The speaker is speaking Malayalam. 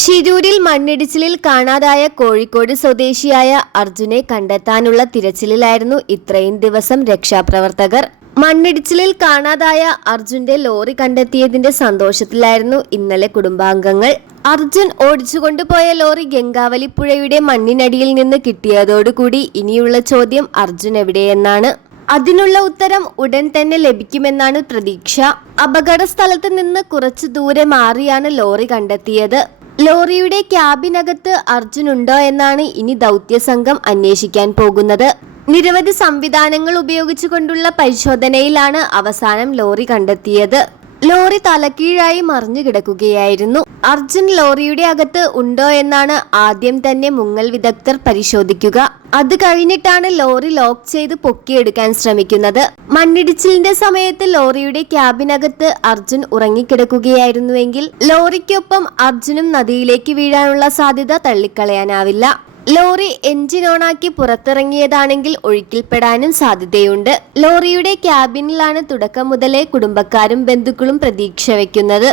ശിരൂരിൽ മണ്ണിടിച്ചിലിൽ കാണാതായ കോഴിക്കോട് സ്വദേശിയായ അർജുനെ കണ്ടെത്താനുള്ള തിരച്ചിലിലായിരുന്നു ഇത്രയും ദിവസം രക്ഷാപ്രവർത്തകർ. മണ്ണിടിച്ചിലിൽ കാണാതായ അർജുന്റെ ലോറി കണ്ടെത്തിയതിന്റെ സന്തോഷത്തിലായിരുന്നു ഇന്നലെ കുടുംബാംഗങ്ങൾ. അർജുൻ ഓടിച്ചുകൊണ്ടുപോയ ലോറി ഗംഗാവലി പുഴയുടെ മണ്ണിനടിയിൽ നിന്ന് കിട്ടിയതോടുകൂടി ഇനിയുള്ള ചോദ്യം അർജുൻ എവിടെയെന്നാണ്. അതിനുള്ള ഉത്തരം ഉടൻ തന്നെ ലഭിക്കുമെന്നാണ് പ്രതീക്ഷ. അപകട സ്ഥലത്ത് നിന്ന് കുറച്ചു ദൂരെ മാറിയാണ് ലോറി കണ്ടെത്തിയത്. ലോറിയുടെ ക്യാബിനകത്ത് അർജുൻ ഉണ്ടോ എന്നാണ് ഇനി ദൗത്യസംഘം അന്വേഷിക്കാൻ പോകുന്നത്. നിരവധി സംവിധാനങ്ങൾ ഉപയോഗിച്ചുകൊണ്ടുള്ള പരിശോധനയിലാണ് അവസാനം ലോറി കണ്ടെത്തിയത്. ലോറി തലക്കീഴായി മറിഞ്ഞു കിടക്കുകയായിരുന്നു. അർജുൻ ലോറിയുടെ അകത്ത് ഉണ്ടോ എന്നാണ് ആദ്യം തന്നെ മുങ്ങൽ വിദഗ്ധർ പരിശോധിക്കുക. അത് കഴിഞ്ഞിട്ടാണ് ലോറി ലോക്ക് ചെയ്ത് പൊക്കിയെടുക്കാൻ ശ്രമിക്കുന്നത്. മണ്ണിടിച്ചിലിന്റെ സമയത്ത് ലോറിയുടെ ക്യാബിനകത്ത് അർജുൻ ഉറങ്ങിക്കിടക്കുകയായിരുന്നുവെങ്കിൽ ലോറിക്കൊപ്പം അർജുനും നദിയിലേക്ക് വീഴാനുള്ള സാധ്യത തള്ളിക്കളയാനാവില്ല. ലോറി എഞ്ചിൻ ഓണാക്കി പുറത്തിറങ്ങിയതാണെങ്കിൽ ഒഴുക്കിൽപ്പെടാനും സാധ്യതയുണ്ട്. ലോറിയുടെ ക്യാബിനിലാണ് തുടക്കം മുതലേ കുടുംബക്കാരും ബന്ധുക്കളും പ്രതീക്ഷ വയ്ക്കുന്നത്.